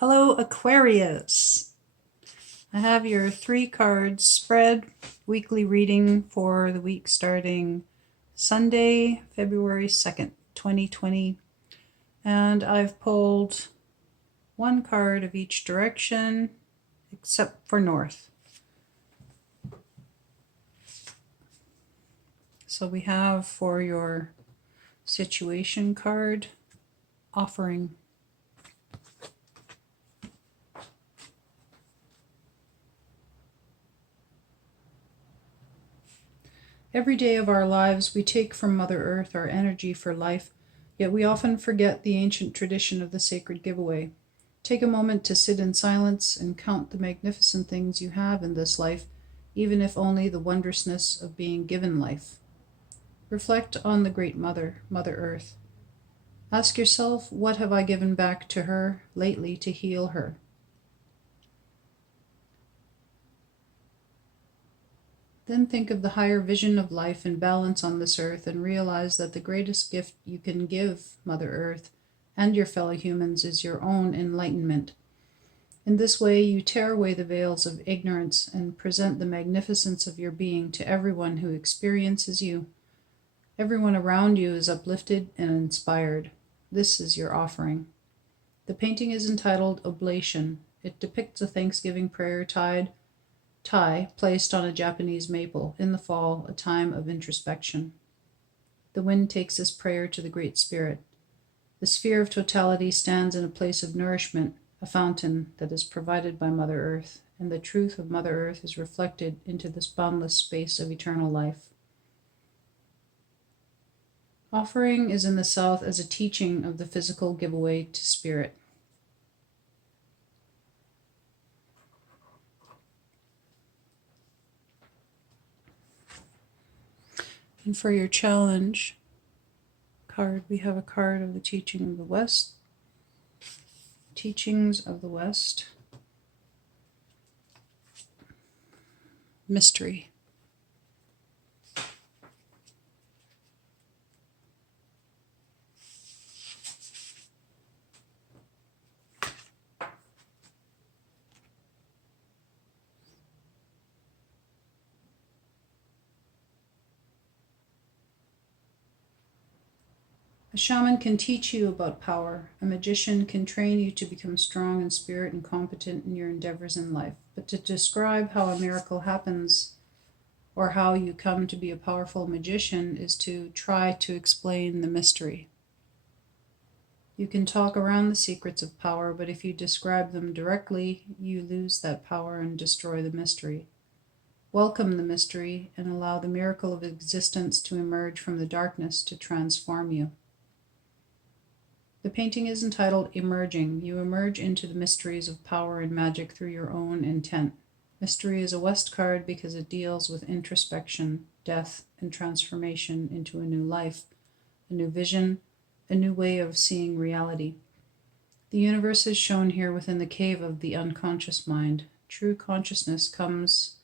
Hello, Aquarius. I have your 3 cards spread weekly reading for the week starting Sunday, February 2nd, 2020. And I've pulled 1 card of each direction except for north. So we have for your situation card, offering. Every day of our lives, we take from Mother Earth our energy for life, yet we often forget the ancient tradition of the sacred giveaway. Take a moment to sit in silence and count the magnificent things you have in this life, even if only the wondrousness of being given life. Reflect on the Great Mother, Mother Earth. Ask yourself, what have I given back to her lately to heal her? Then think of the higher vision of life and balance on this earth and realize that the greatest gift you can give Mother Earth and your fellow humans is your own enlightenment. In this way, you tear away the veils of ignorance and present the magnificence of your being to everyone who experiences you. Everyone around you is uplifted and inspired. This is your offering. The painting is entitled Oblation. It depicts a Thanksgiving prayer tie placed on a Japanese maple in the fall, a time of introspection. The wind takes this prayer to the Great Spirit. The sphere of totality stands in a place of nourishment, a fountain that is provided by Mother Earth, and the truth of Mother Earth is reflected into this boundless space of eternal life. Offering is in the south as a teaching of the physical giveaway to spirit. And for your challenge card, we have a card of the teaching of the West. Teachings of the West. Mystery. A shaman can teach you about power. A magician can train you to become strong in spirit and competent in your endeavors in life. But to describe how a miracle happens or how you come to be a powerful magician is to try to explain the mystery. You can talk around the secrets of power, but if you describe them directly, you lose that power and destroy the mystery. Welcome the mystery and allow the miracle of existence to emerge from the darkness to transform you. The painting is entitled Emerging. You emerge into the mysteries of power and magic through your own intent. Mystery is a West card because it deals with introspection, death, and transformation into a new life, a new vision, a new way of seeing reality. The universe is shown here within the cave of the unconscious mind. True consciousness comes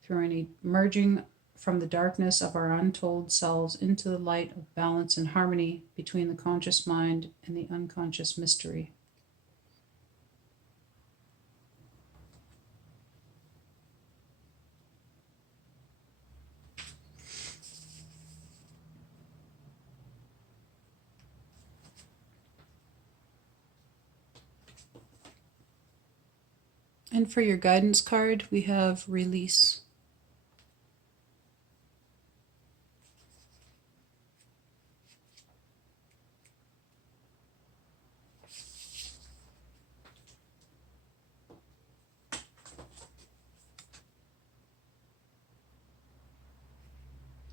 through an emerging from the darkness of our untold selves into the light of balance and harmony between the conscious mind and the unconscious mystery. And for your guidance card, we have Release.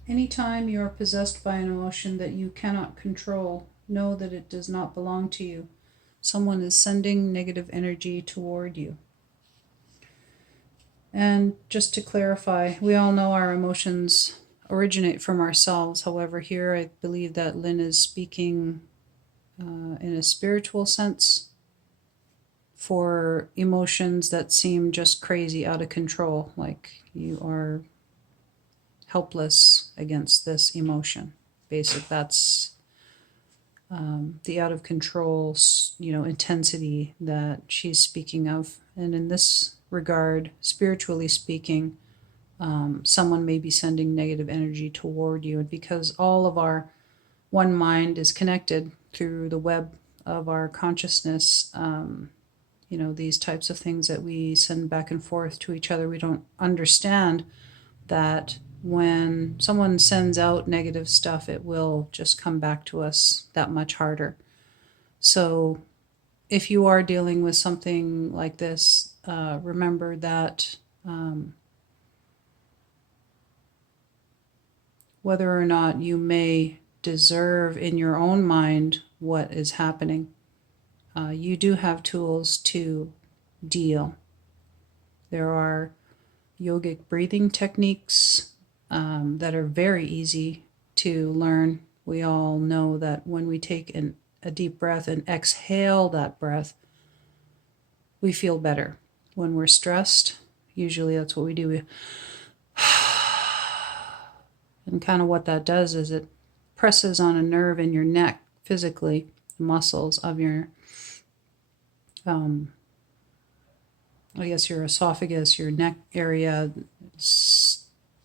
Anytime you are possessed by an emotion that you cannot control, know that it does not belong to you. Someone is sending negative energy toward you. And just to clarify, we all know our emotions originate from ourselves. However, here I believe that Lynn is speaking in a spiritual sense for emotions that seem just crazy, out of control, like you are helpless against this emotion. Basic, that's the out of control, intensity that she's speaking of. And in this regard, spiritually speaking, someone may be sending negative energy toward you. And because all of our one mind is connected through the web of our consciousness, these types of things that we send back and forth to each other, we don't understand that when someone sends out negative stuff, it will just come back to us that much harder. So if you are dealing with something like this, remember that whether or not you may deserve in your own mind what is happening, you do have tools to deal. There are yogic breathing techniques that are very easy to learn. We all know that when we take a deep breath and exhale that breath, we feel better. When we're stressed, usually that's what we do. And kind of what that does is it presses on a nerve in your neck physically, the muscles of your I guess your esophagus, your neck area,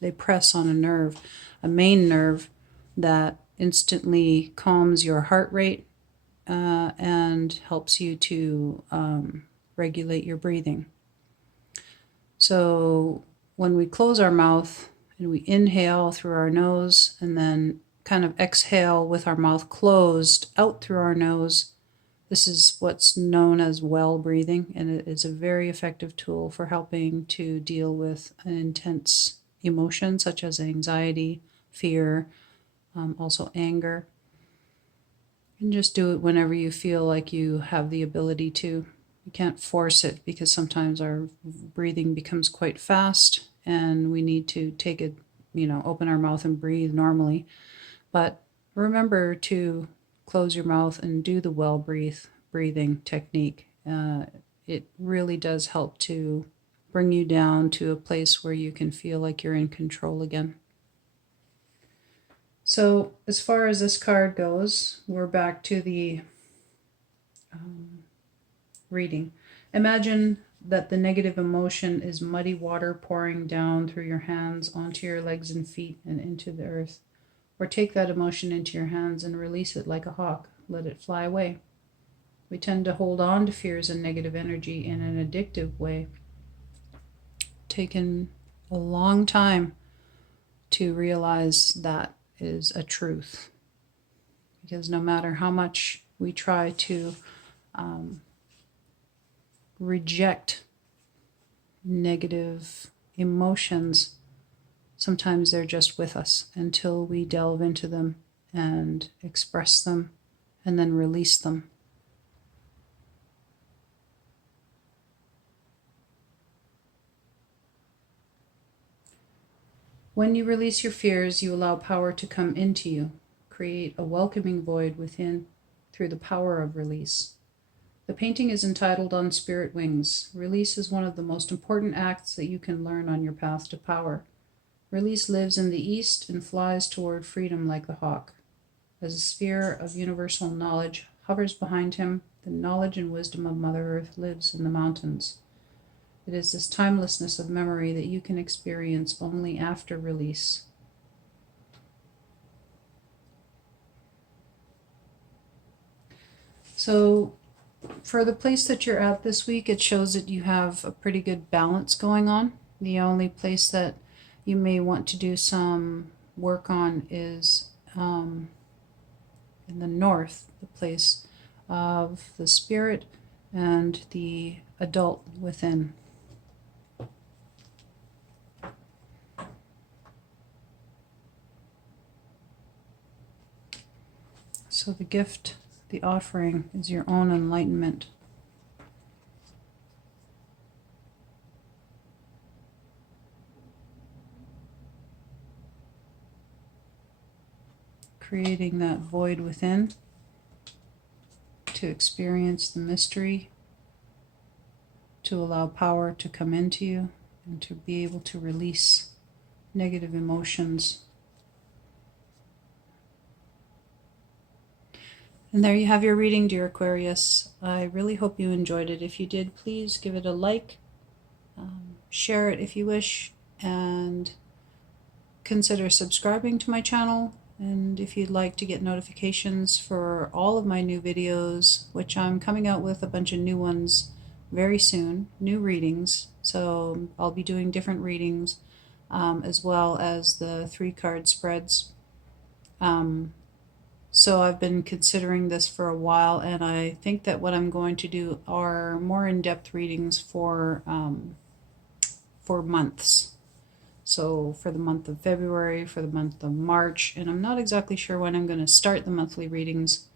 they press on a nerve, a main nerve that instantly calms your heart rate and helps you to regulate your breathing. So when we close our mouth and we inhale through our nose and then kind of exhale with our mouth closed out through our nose, this is what's known as well breathing, and it is a very effective tool for helping to deal with an intense emotion such as anxiety, fear, also anger. And just do it whenever you feel like you have the ability to. You can't force it because sometimes our breathing becomes quite fast and we need to take it, open our mouth and breathe normally. But remember to close your mouth and do the well breathing technique. It really does help to bring you down to a place where you can feel like you're in control again. So as far as this card goes, we're back to the reading. Imagine that the negative emotion is muddy water pouring down through your hands onto your legs and feet and into the earth. Or take that emotion into your hands and release it like a hawk. Let it fly away. We tend to hold on to fears and negative energy in an addictive way. Taken a long time to realize that is a truth. Because no matter how much we try to reject negative emotions, sometimes they're just with us until we delve into them and express them and then release them. When you release your fears, you allow power to come into you. Create a welcoming void within through the power of release. The painting is entitled On Spirit Wings. Release is one of the most important acts that you can learn on your path to power. Release lives in the east and flies toward freedom like the hawk. As a sphere of universal knowledge hovers behind him, the knowledge and wisdom of Mother Earth lives in the mountains. It is this timelessness of memory that you can experience only after release. So for the place that you're at this week, it shows that you have a pretty good balance going on. The only place that you may want to do some work on is in the north, the place of the spirit and the adult within. So the gift, the offering, is your own enlightenment. Creating that void within to experience the mystery, to allow power to come into you, and to be able to release negative emotions. And there you have your reading, dear Aquarius. I really hope you enjoyed it. If you did, please give it a like, share it if you wish, and consider subscribing to my channel. And if you'd like to get notifications for all of my new videos, which I'm coming out with a bunch of new ones very soon, new readings. So I'll be doing different readings as well as the 3-card spreads. So I've been considering this for a while, and I think that what I'm going to do are more in-depth readings for months. So for the month of February, for the month of March, and I'm not exactly sure when I'm going to start the monthly readings.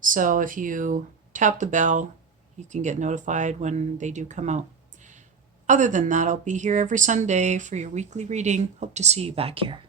So if you tap the bell, you can get notified when they do come out. Other than that, I'll be here every Sunday for your weekly reading. Hope to see you back here.